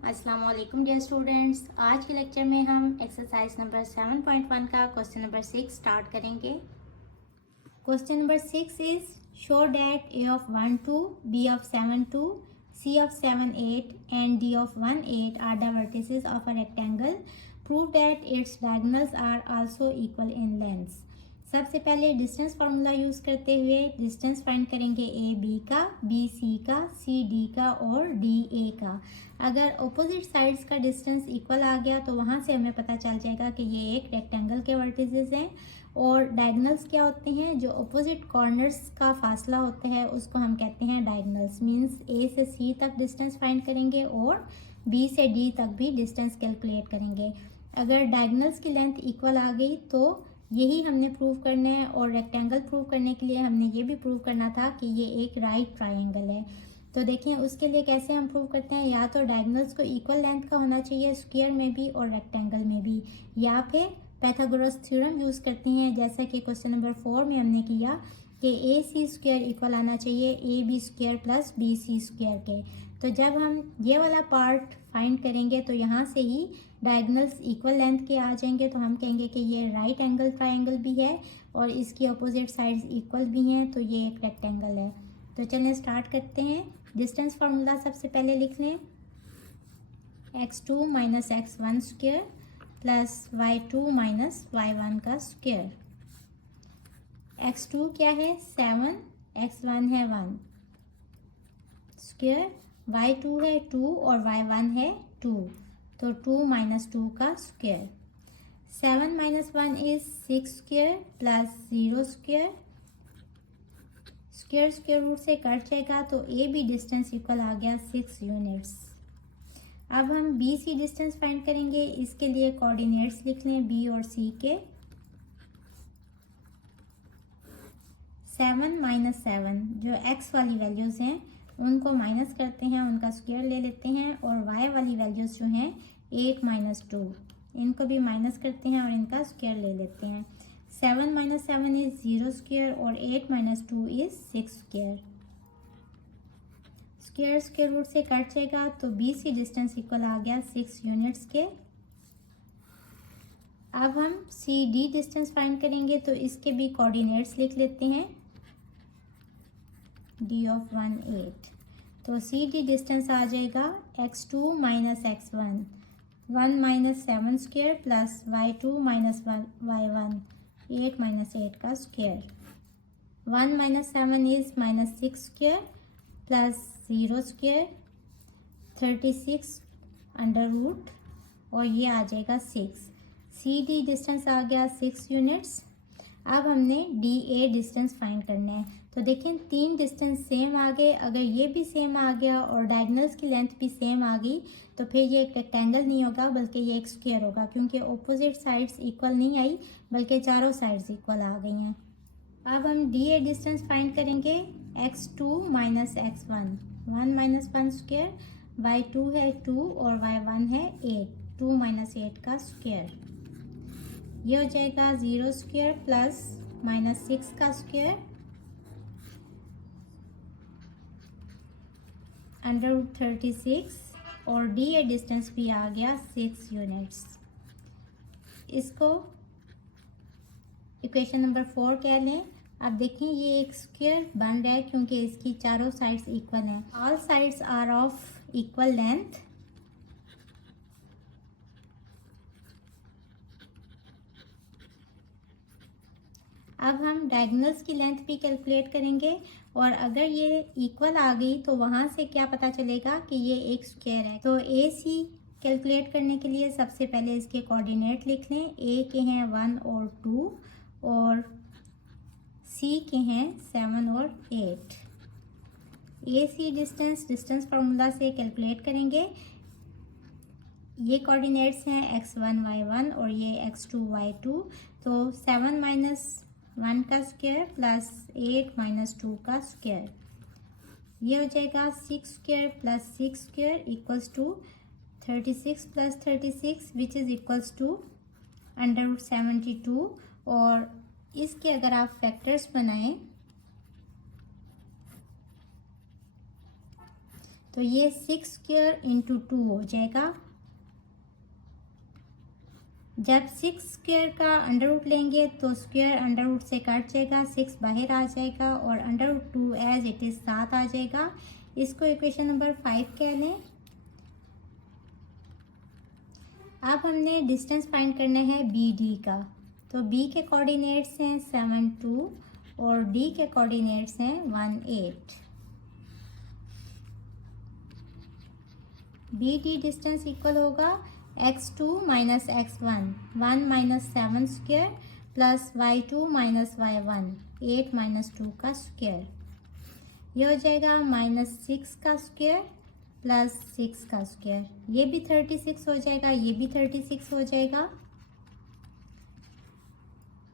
अस्सलाम वालेकुम dear students. आज के लेक्चर में हम एक्सरसाइज नंबर 7.1 का क्वेश्चन नंबर 6 स्टार्ट करेंगे। Question number 6 is show that A of 1 2, B of 7 2, C of 7 8 and D of 1 8 are the vertices of a rectangle. Prove that its diagonals are also equal in length. सबसे पहले distance formula use करते हुए distance find करेंगे ए B का, B C का, C D का और D A का। अगर ऑपोजिट साइड्स का डिस्टेंस इक्वल आ गया तो वहाँ से हमें पता चल जाएगा कि ये एक रेक्टेंगल के वर्टिसेस हैं। और डायगोनल्स क्या होते हैं? जो ऑपोजिट कॉर्नर्स का फासला होता है उसको हम कहते हैं डायगोनल्स। मीन्स ए से सी तक डिस्टेंस फाइंड करेंगे और बी से डी तक भी डिस्टेंस कैलकुलेट करेंगे। अगर डायगोनल्स की लेंथ इक्वल आ गई तो यही हमने प्रूव करना है। और रेक्टेंगल प्रूव करने के लिए हमने ये भी प्रूव करना था कि ये एक राइट ट्राइंगल है। तो देखिए उसके लिए कैसे हम प्रूव करते हैं। या तो डायगोनल्स को इक्वल लेंथ का होना चाहिए स्क्वायर में भी और रेक्टेंगल में भी, या फिर पाइथागोरस थ्योरम यूज़ करते हैं जैसा कि क्वेश्चन नंबर 4 में हमने किया कि ए सी स्क्वायर इक्वल आना चाहिए A B square plus B C square के। तो जब हम ये वाला पार्ट फाइंड करेंगे तो यहाँ से ही डायगोनल्स इक्वल लेंथ के आ जाएंगे, तो हम कहेंगे कि ये राइट एंगल ट्राइंगल भी है और इसकी अपोजिट साइड्स इक्वल भी हैं, तो ये एक रेक्टेंगल है। तो चलिए स्टार्ट करते हैं। डिस्टेंस फार्मूला सबसे पहले लिख लें, x2 minus x1 square plus y2 minus y1 का स्क्वायर। x2 क्या है 7, x1 है 1 स्क्वायर, y2 है 2 और y1 है 2, तो 2 माइनस 2 का square. 7 minus 1 is 6 square plus 0 square. Square square root से कट जाएगा तो ए बी डिस्टेंस इक्वल आ गया 6 यूनिट्स। अब हम बी सी डिस्टेंस फाइंड करेंगे। इसके लिए कोऑर्डिनेट्स लिख लें बी और सी के। 7 माइनस 7 जो एक्स वाली वैल्यूज़ हैं उनको माइनस करते हैं, उनका स्क्वायर ले लेते हैं। और वाई वाली वैल्यूज़ जो हैं 8 माइनस 2 इनको भी माइनस करते हैं और इनका स्क्वायर ले लेते हैं। 7 माइनस 7 इज 0 स्क्वायर और 8 minus 2 is 6 square. Square square root से कट जाएगा तो बी सी डिस्टेंस इक्वल आ गया 6 यूनिट्स के। अब हम सी डी डिस्टेंस फाइंड करेंगे तो इसके भी कोऑर्डिनेट्स लिख लेते हैं डी ऑफ 1 8। तो सी डी डिस्टेंस आ जाएगा x2 minus x1 1 minus 7 square plus y2 minus y1 8 minus 8 का square. 1 minus 7 is minus 6 square plus 0 square 36 under root और ये आ जाएगा 6। सी डी डिस्टेंस आ गया 6 यूनिट्स। अब हमने डी ए डिस्टेंस फाइंड करना है। तो देखें 3 डिस्टेंस सेम आ गए। अगर ये भी सेम आ गया और डायगोनल्स की लेंथ भी सेम आ गई तो फिर ये एक रेक्टेंगल नहीं होगा बल्कि ये एक स्क्वायर होगा, क्योंकि ऑपोजिट साइड्स इक्वल नहीं आई बल्कि चारों साइड्स इक्वल आ गई हैं। अब हम डी ए डिस्टेंस फाइंड करेंगे x2 minus x1 1 minus 1 square, y2 है 2 और y1 है 8 2 माइनस 8 का स्क्वायर। ये हो जाएगा 0 स्क्वायर प्लस माइनस 6 का स्क्वायर अंडर रूट 36 और डी ए डिस्टेंस भी आ गया 6 यूनिट्स। इसको इक्वेशन नंबर 4 कह लें। अब देखें ये एक स्क्वायर बन रहा है क्योंकि इसकी चारों साइड्स इक्वल हैं। All sides are of equal length. अब हम डायगोनल्स की लेंथ भी कैलकुलेट करेंगे और अगर ये इक्वल आ गई तो वहाँ से क्या पता चलेगा कि ये एक स्क्वायर है। तो ए सी कैलकुलेट करने के लिए सबसे पहले इसके कोऑर्डिनेट लिख लें। ए के हैं 1 और 2 और सी के हैं 7 और 8। ए सी डिस्टेंस फार्मूला से कैलकुलेट करेंगे। ये कोऑर्डिनेट्स हैं x1 y1 और ये x2 y2। तो 7 माइनस 1 का स्क्वायर प्लस 8 माइनस 2 का स्क्वायर, ये हो जाएगा 6 square plus 6 square equals to 36 plus 36 which is equals to under root 72। और इसके अगर आप फैक्टर्स बनाएं तो ये 6 स्क्वायर इंटू 2 हो जाएगा। जब 6 स्क्वायर का अंडर रूट लेंगे तो स्क्वायर अंडर रूट से कट जाएगा, 6 बाहर आ जाएगा और under root 2 as it is 7 आ जाएगा। इसको इक्वेशन नंबर 5 कह लें। अब हमने डिस्टेंस फाइंड करना है बी डी का। तो बी के कोऑर्डिनेट्स हैं 7 2 और डी के कोऑर्डिनेट्स हैं 1 8। बी डी डिस्टेंस इक्वल होगा x2 minus x1 1 minus 7 square plus y2 minus y1 8 minus 2 का स्क्वायर। ये हो जाएगा माइनस 6 का स्क्वायर प्लस 6 का स्क्वायर। ये भी 36 हो जाएगा, ये भी 36 हो जाएगा।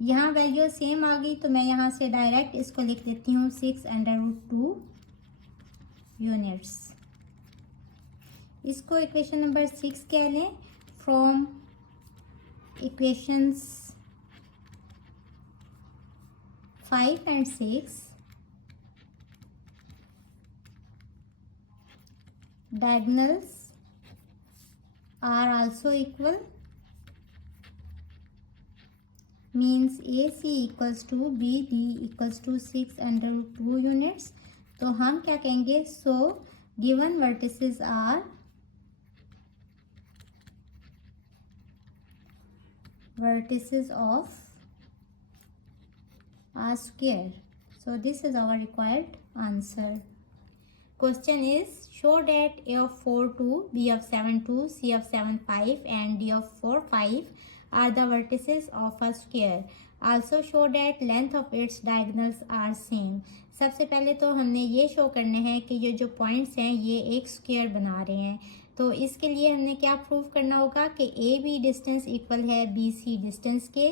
यहाँ वैल्यू सेम आ गई तो मैं यहाँ से डायरेक्ट इसको लिख लेती हूँ 6 अंडर रूट 2 यूनिट्स। इसको इक्वेशन नंबर 6 कह लें। From equations 5 and 6 diagonals are also equal, means AC equals to BD equals to 6 under root 2 units। तो हम क्या कहेंगे, so given vertices are vertices of a square। So this is our required answer. Question is show that A of 4 2, B of 7 2, C of 7 5 and D of 4 5 are the vertices of a square. Also show that length of its diagonals are same। सबसे पहले तो हमने ये show करने हैं कि ये जो पॉइंट्स हैं ये एक स्क्वायर बना रहे हैं। तो इसके लिए हमने क्या प्रूव करना होगा कि ए बी डिस्टेंस इक्वल है बी सी डिस्टेंस के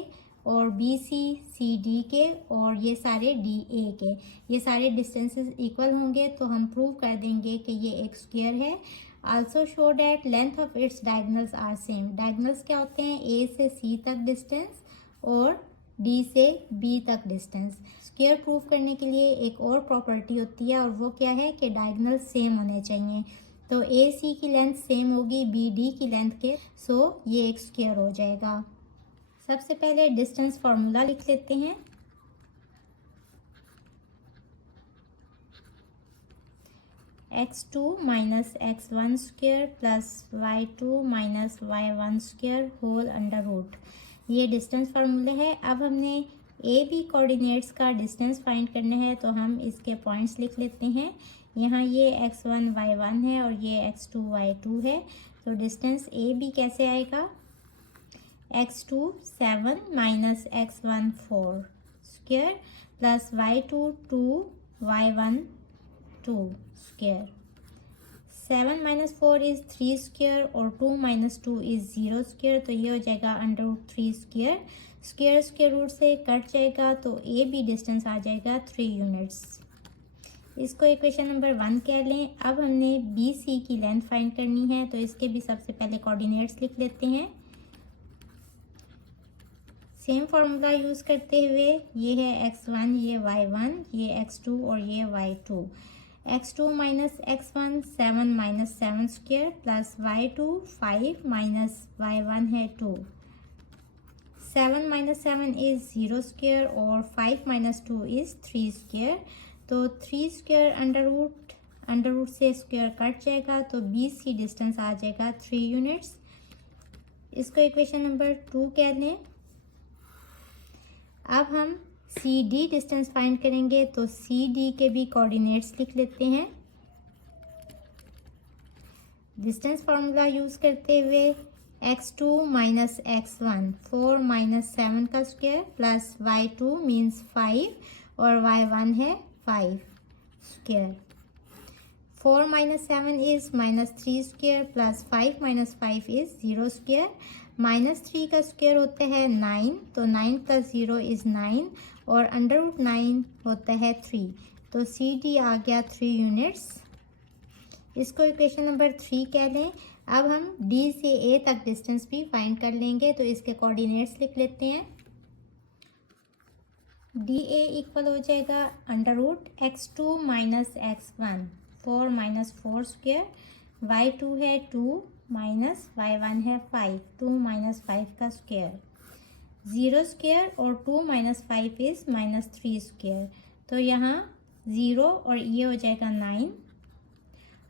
और बी सी डी के और ये सारे डी ए के, ये सारे डिस्टेंसेस इक्वल होंगे तो हम प्रूव कर देंगे कि ये एक स्क्वायर है। Also show that length of its diagonals are same. Diagonals क्या होते हैं, ए से सी तक डिस्टेंस और डी से बी तक डिस्टेंस। स्क्वायर प्रूव करने के लिए एक और प्रॉपर्टी होती है और वो क्या है कि डायगोनल सेम होने चाहिए। तो ए सी की लेंथ सेम होगी बी डी की लेंथ के, सो ये एक स्क्वायर हो जाएगा। सबसे पहले डिस्टेंस फार्मूला लिख लेते हैं। x2 minus x1 square plus y2 minus y1 square whole under root, ये डिस्टेंस फार्मूले है। अब हमने ए बी कोऑर्डिनेट्स का डिस्टेंस फाइंड करना है तो हम इसके पॉइंट्स लिख लेते हैं। यहाँ ये x1 y1 है और ये x2 y2 है। तो डिस्टेंस ए बी कैसे आएगा, x2 7 minus x1 4 square plus y2 2 y1 2 square. 7 minus 4 is 3 square और 2 माइनस 2 इज़ 0 स्क्वायर। तो ये हो जाएगा under root 3 square. Square square root से कट जाएगा तो ए बी डिस्टेंस आ जाएगा 3 यूनिट्स। इसको इक्वेशन नंबर 1 कह लें। अब हमने बी सी की लेंथ फाइंड करनी है तो इसके भी सबसे पहले कोऑर्डिनेट्स लिख लेते हैं। सेम फार्मूला यूज़ करते हुए ये है x1, ये y1, ये x2 और ये y2। x2 minus x1 7 minus 7 square plus y2 5 minus y1 है 2। 7 माइनस 7 इज़ 0 स्क्वायर और 5 माइनस 2 इज़ 3 स्क्वायर। तो 3 स्क्वायर अंडर रूट से स्क्वायर कट जाएगा तो बी सी डिस्टेंस आ जाएगा 3 यूनिट्स। इसको इक्वेशन नंबर 2 कह लें। अब हम सी डी डिस्टेंस फाइंड करेंगे तो सी डी के भी कोऑर्डिनेट्स लिख लेते हैं। डिस्टेंस फार्मूला यूज़ करते हुए x2 माइनस x1 4 माइनस 7 का स्क्वायर प्लस y2 मीन्स 5 और y1 है 5 square. 4 minus 7 is minus 3 square plus 5 minus 5 is 0 square. Minus 3 का स्क्वायर होता है 9, तो 9 प्लस 0 इज़ 9 और अंडर रूट 9 होता है 3। तो सी डी आ गया 3 यूनिट्स। इसको इक्वेशन नंबर 3 कह लें। अब हम डी से ए तक डिस्टेंस भी फाइंड कर लेंगे तो इसके कोऑर्डिनेट्स लिख लेते हैं। डी ए इक्वल हो जाएगा under root x2 minus x1 4 minus 4 square, y2 है 2 माइनस y1 है 5, 2 माइनस 5 का स्क्वेयर, 0 स्क्वेयर और 2 माइनस 5 इज माइनस 3 स्क्वेयर। तो यहाँ 0 और ये हो जाएगा 9।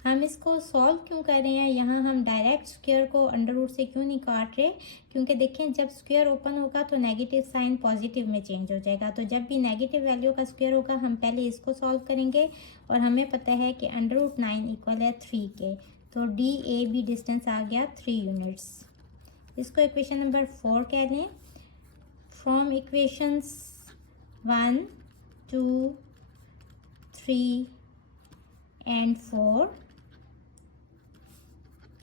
हम इसको सॉल्व क्यों कर रहे हैं, यहाँ हम डायरेक्ट स्क्वायर को अंडर रूट से क्यों नहीं काट रहे, क्योंकि देखें जब स्क्वायर ओपन होगा तो नेगेटिव साइन पॉजिटिव में चेंज हो जाएगा। तो जब भी नेगेटिव वैल्यू का स्क्वायर होगा हम पहले इसको सॉल्व करेंगे और हमें पता है कि अंडर रूट 9 इक्वल है 3 के। तो डी ए बी डिस्टेंस आ गया 3 यूनिट्स। इसको इक्वेशन नंबर 4 कह लें। From equations 1, 2, 3 and 4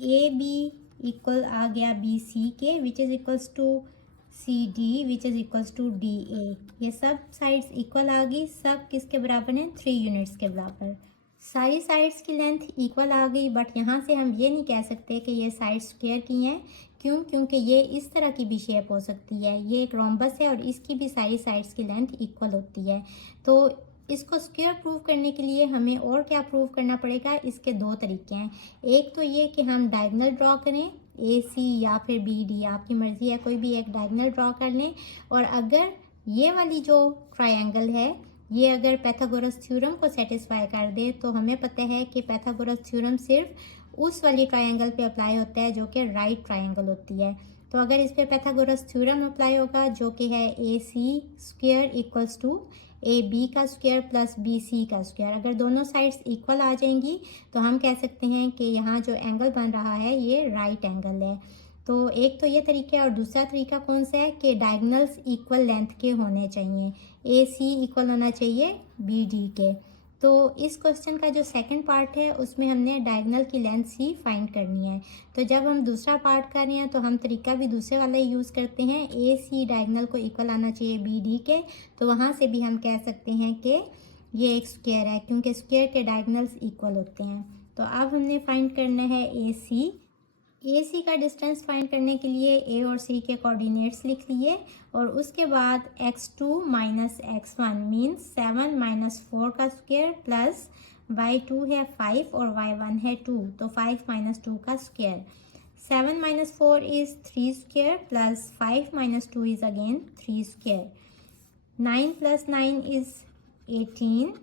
A B equal आ गया बी सी के, which is equals to C D which is equals to D A. ये सब साइड्स इक्वल आ गई, सब किसके बराबर हैं, 3 यूनिट्स के बराबर। सारी साइड्स की लेंथ इक्वल आ गई, बट यहाँ से हम ये नहीं कह सकते कि ये साइड स्क्वायर की हैं। क्यों, क्योंकि ये इस तरह की भी शेप हो सकती है। ये एक रोम्बस है और इसकी भी सारी साइड्स की लेंथ इक्वल होती है। तो इसको स्क्वायर प्रूव करने के लिए हमें और क्या प्रूव करना पड़ेगा, इसके 2 तरीके हैं। एक तो ये कि हम डायगोनल ड्रॉ करें, ए सी या फिर बी डी, आपकी मर्ज़ी है, कोई भी एक डायगोनल ड्रॉ कर लें। और अगर ये वाली जो ट्रायंगल है ये अगर पाइथागोरस थ्योरम को सेटिस्फाई कर दे, तो हमें पता है कि पाइथागोरस थ्योरम सिर्फ उस वाली ट्रायंगल पे अप्लाई होता है जो कि राइट ट्रायंगल होती है। तो अगर इस पे पाइथागोरस थ्योरम अप्लाई होगा जो कि है A C square equals to A B का स्क्वायर प्लस बी सी का स्क्वायर, अगर दोनों साइड्स इक्वल आ जाएंगी तो हम कह सकते हैं कि यहाँ जो एंगल बन रहा है ये राइट एंगल है। तो एक तो ये तरीका है और दूसरा तरीका कौन सा है कि डायगोनल्स इक्वल लेंथ के होने चाहिए, ए सी इक्वल होना चाहिए बी डी के। तो इस क्वेश्चन का जो सेकंड पार्ट है उसमें हमने डायगोनल की लेंथ सी फाइंड करनी है। तो जब हम दूसरा पार्ट कर रहे हैं तो हम तरीका भी दूसरे वाला यूज़ करते हैं, ए सी डायगोनल को इक्वल आना चाहिए बी डी के। तो वहाँ से भी हम कह सकते हैं कि ये एक स्क्वायर है, क्योंकि स्क्वायर के डायगोनल्स इक्वल होते हैं। तो अब हमने फाइंड करना है ए सी। ए सी का डिस्टेंस फाइंड करने के लिए ए और सी के कोऑर्डिनेट्स लिख लिए और उसके बाद x2 minus x1 means 7 minus 4 का स्क्वायर प्लस y2 है 5 और y1 है 2, तो 5 माइनस 2 का square. 7 minus 4 is 3 square plus 5 minus 2 is again 3 square. 9 plus 9 is 18।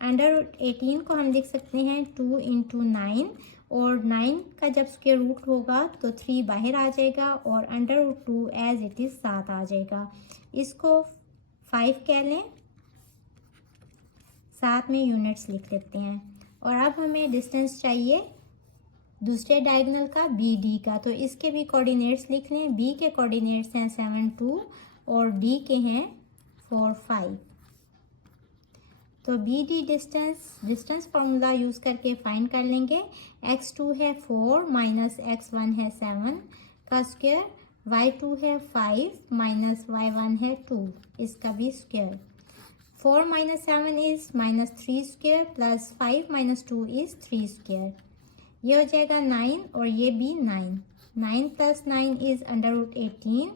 Under 18 को हम लिख सकते हैं 2 इंटू 9 और 9 का जब स्क्वायर रूट होगा तो 3 बाहर आ जाएगा और under root 2 as it is 7 आ जाएगा। इसको 5 कह लें, साथ में यूनिट्स लिख लेते हैं। और अब हमें डिस्टेंस चाहिए दूसरे डायगोनल का बी डी का, तो इसके भी कोऑर्डिनेट्स लिख लें। बी के कोऑर्डिनेट्स हैं 7 2 और डी के हैं 4 5। तो B D distance formula use करके फाइंड कर लेंगे। x2 है 4 माइनस x1 है 7 का स्क्वायर, y2 है 5 माइनस y1 है 2, इसका भी square. 4 minus 7 is minus 3 square plus 5 minus 2 is 3 square. ये हो जाएगा 9 और ये भी 9। 9 प्लस 9 इज़ अंडर रूट 18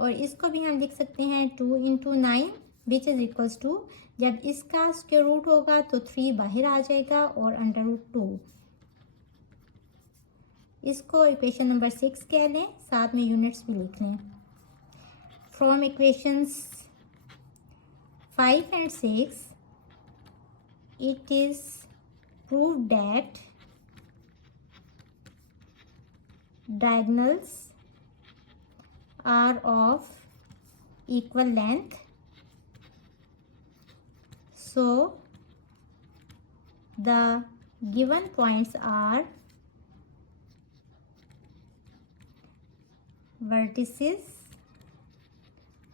और इसको भी हम लिख सकते हैं 2 into 9 which is equals to, जब इसका स्क्वायर रूट होगा तो 3 बाहर आ जाएगा और अंडर रूट 2। इसको इक्वेशन नंबर 6 कह लें, साथ में यूनिट्स भी लिख लें। From equations 5 and 6 it is proved that diagonals are of equal length, so the given points are vertices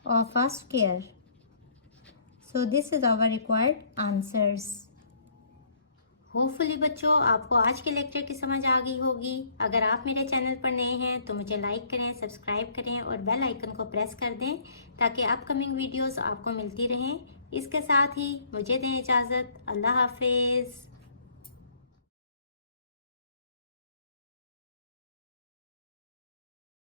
of a square. So this is our required answers. Hopefully बच्चों आपको आज के लेक्चर की समझ आ गई होगी। अगर आप मेरे चैनल पर नए हैं तो मुझे लाइक करें, सब्सक्राइब करें और बेल आइकन को प्रेस कर दें ताकि अपकमिंग वीडियोस आपको मिलती रहें। इसके साथ ही मुझे दें इजाज़त। अल्लाह हाफिज़।